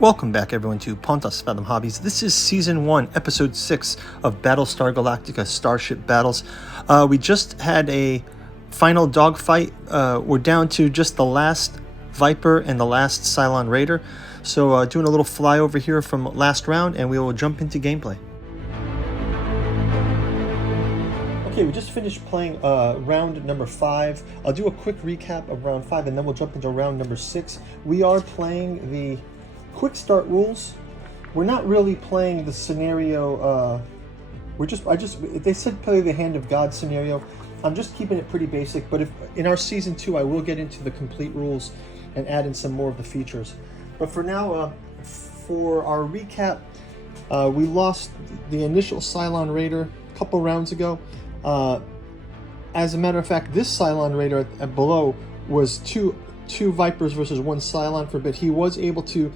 Welcome back, everyone, to Pontas Fathom Hobbies. This is Season 1, Episode 6 of Battlestar Galactica Starship Battles. We just had a final dogfight. We're down to just the last Viper and the last Cylon Raider. So doing a little flyover here from last round, and we will jump into gameplay. Okay, we just finished playing round number 5. I'll do a quick recap of round 5, and then we'll jump into round number 6. We are playing the quick start rules. We're not really playing the scenario. They said play the Hand of God scenario. I'm just keeping it pretty basic. But if in our season 2, I will get into the complete rules and add in some more of the features. But for now, for our recap, we lost the initial Cylon Raider a couple rounds ago. As a matter of fact, this Cylon Raider below was two Vipers versus one Cylon for a bit. He was able to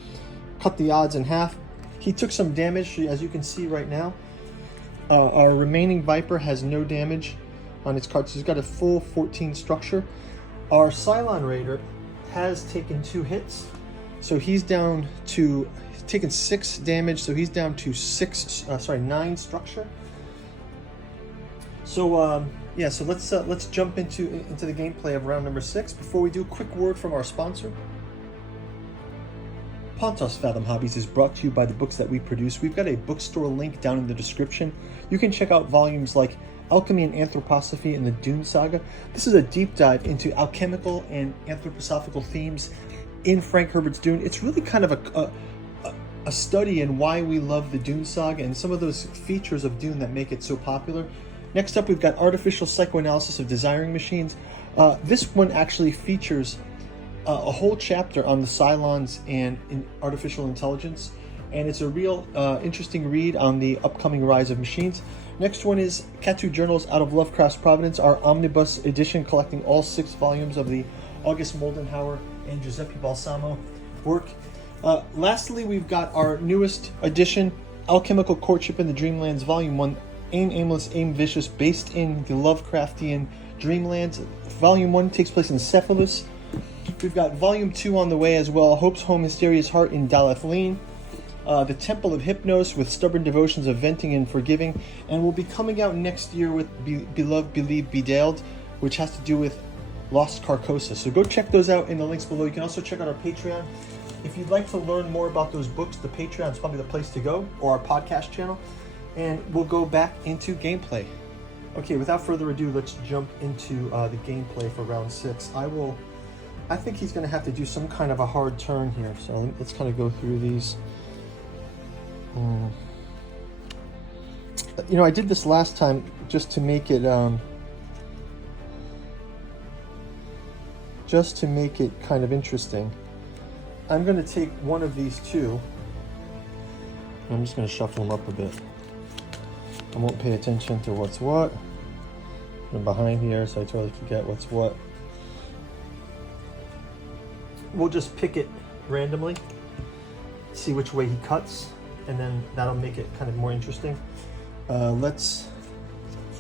cut the odds in half. He took some damage, as you can see right now. Our remaining Viper has no damage on its cards. He's got a full 14 structure. Our Cylon Raider has taken 2 hits, so he's taken 6 damage, so he's down to 9 structure. So yeah, so let's jump into the gameplay of round number 6. Before we do, a quick word from our sponsor. Pontas Fathom Hobbies is brought to you by the books that we produce. We've got a bookstore link down in the description. You can check out volumes like Alchemy and Anthroposophy and the Dune Saga. This is a deep dive into alchemical and anthroposophical themes in Frank Herbert's Dune. It's really kind of a study in why we love the Dune Saga and some of those features of Dune that make it so popular. Next up, we've got Artificial Psychoanalysis of Desiring Machines. This one actually features a whole chapter on the Cylons and artificial intelligence, and it's a real interesting read on the upcoming rise of machines. Next one is Katu Journals Out of Lovecraft's Providence, our omnibus edition collecting all 6 volumes of the August Moldenhauer and Giuseppe Balsamo work. Lastly, we've got our newest edition, Alchemical Courtship in the Dreamlands Volume 1, Aim Aimless, Aim Vicious, based in the Lovecraftian Dreamlands. Volume 1 takes place in Cephalus. We've got Volume 2 on the way as well, Hope's Home, Mysterious Heart in Dalathleen. The Temple of Hypnos with Stubborn Devotions of Venting and Forgiving. And we'll be coming out next year with Beloved, Believed, Bedailed, which has to do with Lost Carcosa. So go check those out in the links below. You can also check out our Patreon. If you'd like to learn more about those books, the Patreon is probably the place to go, or our podcast channel. And we'll go back into gameplay. Okay, without further ado, let's jump into the gameplay for round 6. I think he's going to have to do some kind of a hard turn here, so let's kind of go through these. You know, I did this last time just to make it kind of interesting. I'm going to take one of these 2. I'm just going to shuffle them up a bit. I won't pay attention to what's what. I'm behind here, so I totally forget what's what. We'll just pick it randomly, see which way he cuts, and then that'll make it kind of more interesting. For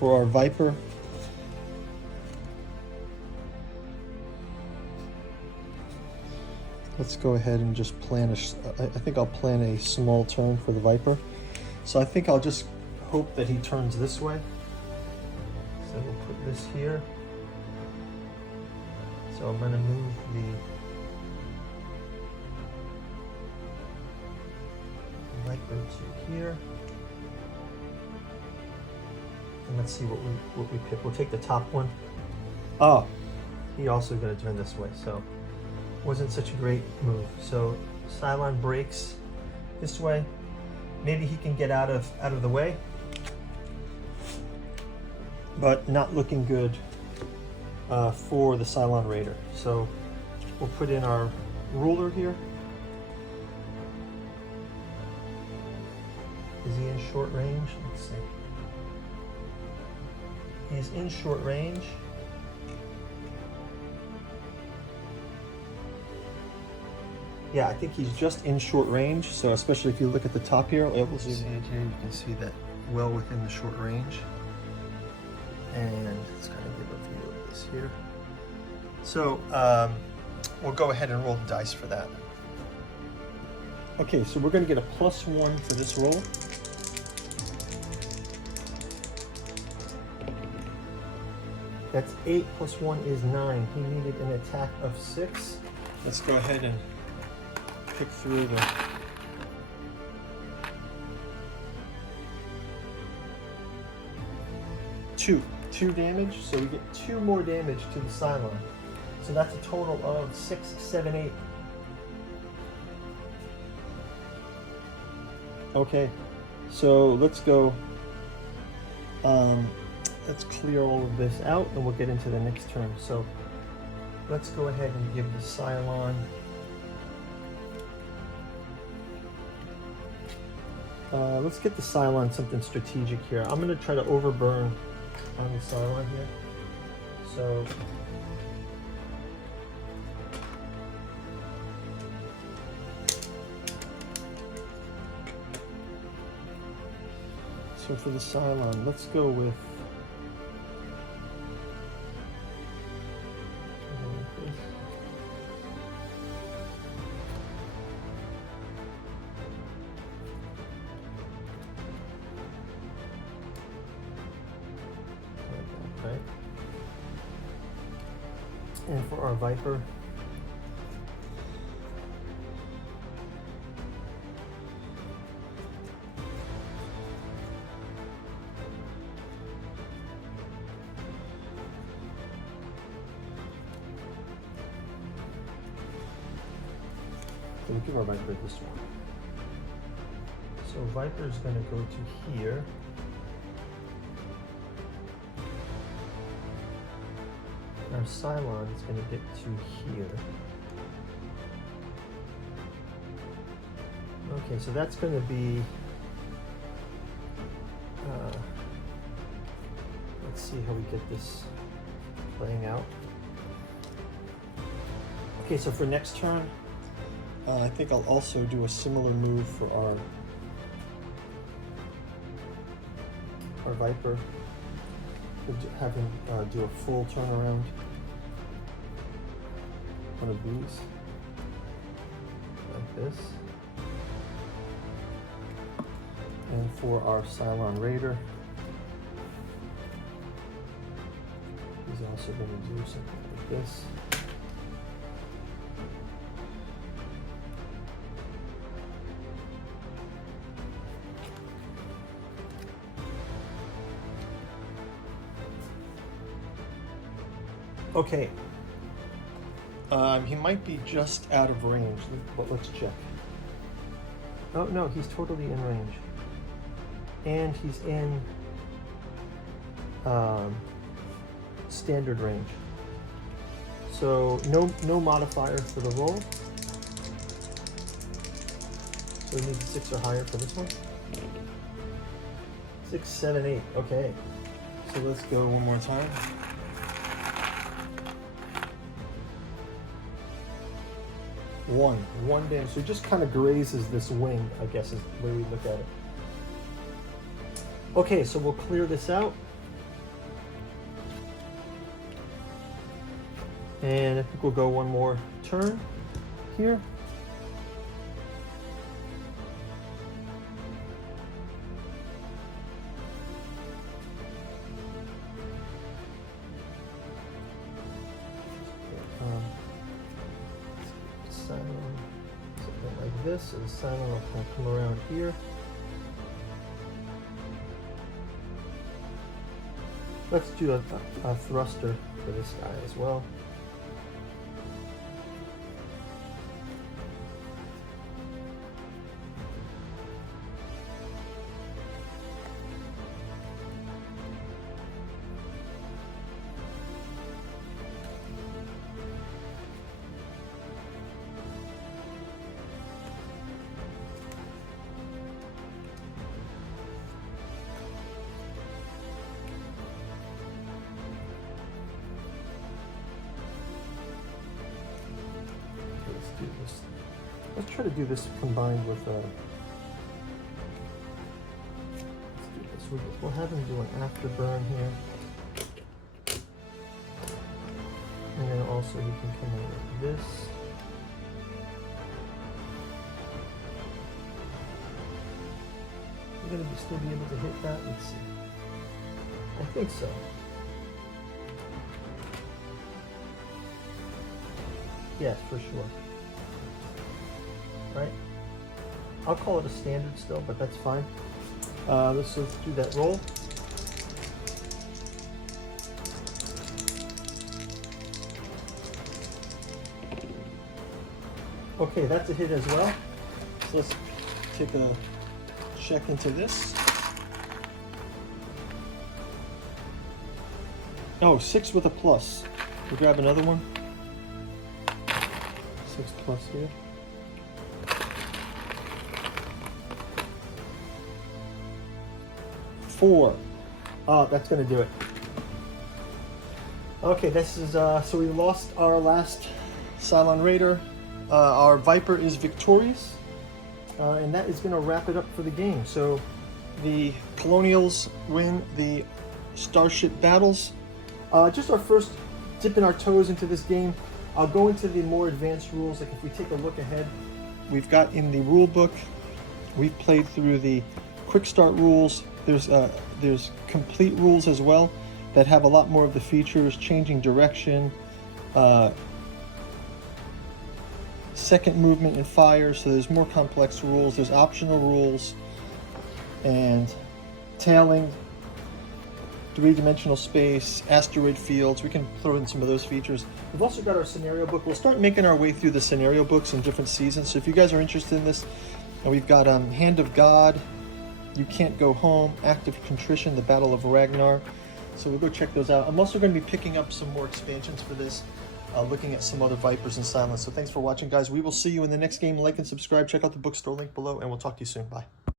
our Viper, let's go ahead and just plan I think I'll plan a small turn for the Viper. So I think I'll just hope that he turns this way. So we'll put this here. So I'm going to move the Viper to here. And let's see what we pick. We'll take the top one. Oh, he also going to turn this way, so wasn't such a great move. So Cylon breaks this way. Maybe he can get out of the way, but not looking good for the Cylon Raider. So we'll put in our ruler here. Is he in short range? Let's see. He's in short range. Yeah, I think he's just in short range. So especially if you look at the top here, you can see that well within the short range. And let's kind of give a view of this here. So we'll go ahead and roll the dice for that. Okay, so we're going to get a +1 for this roll. That's 8 + 1 is 9. He needed an attack of 6. Let's go ahead and pick through the... Two damage, so we get 2 more damage to the Cylon. So that's a total of 6, 7, 8. Okay, so let's go. Let's clear all of this out, and we'll get into the next turn. So let's go ahead and give the Cylon. Let's get the Cylon something strategic here. I'm going to try to overburn on the Cylon here. So for the Cylon, let's go with okay. And for our Viper, we'll give our Viper this one. So Viper is going to go to here. Our Cylon is going to get to here. Okay, so that's going to be... let's see how we get this playing out. Okay, so for next turn, I think I'll also do a similar move for our Viper. We'll have him do a full turnaround. One of these, like this. And for our Cylon Raider, he's also going to do something like this. Okay, he might be just out of range, but let's check. Oh no, he's totally in range. And he's in standard range. So no modifier for the roll. So we need 6 or higher for this one. 6, 7, 8, okay. So let's go one more time. 1 damage. So it just kind of grazes this wing, I guess is the way we look at it. Okay, so we'll clear this out. And I think we'll go one more turn here. Something like this, so the Cylon will kind of come around here. Let's do a thruster for this guy as well. Do this. Let's try to do this combined with let's do this. We'll have him do an afterburn here. And then also he can come in like this. We're going to still be able to hit that. Let's see. I think so. Yes, for sure. Right? I'll call it a standard still, but that's fine. Let's do that roll. Okay, that's a hit as well. So let's take a check into this. Oh, 6 with a plus. We'll grab another one. 6 plus here. 4. Oh, that's gonna do it. Okay, this is so we lost our last Cylon Raider. Our Viper is victorious, and that is gonna wrap it up for the game. So the Colonials win the Starship battles. Just our first dipping our toes into this game. I'll go into the more advanced rules. Like if we take a look ahead, we've got in the rule book, we've played through the quick start rules. There's complete rules as well that have a lot more of the features, changing direction, second movement and fire. So there's more complex rules. There's optional rules and tailing, three-dimensional space, asteroid fields. We can throw in some of those features. We've also got our scenario book. We'll start making our way through the scenario books in different seasons. So if you guys are interested in this, and we've got Hand of God, You Can't Go Home, Act of Contrition, The Battle of Ragnar. So we'll go check those out. I'm also going to be picking up some more expansions for this, looking at some other Vipers and Cylons. So thanks for watching, guys. We will see you in the next game. Like and subscribe. Check out the bookstore link below, and we'll talk to you soon. Bye.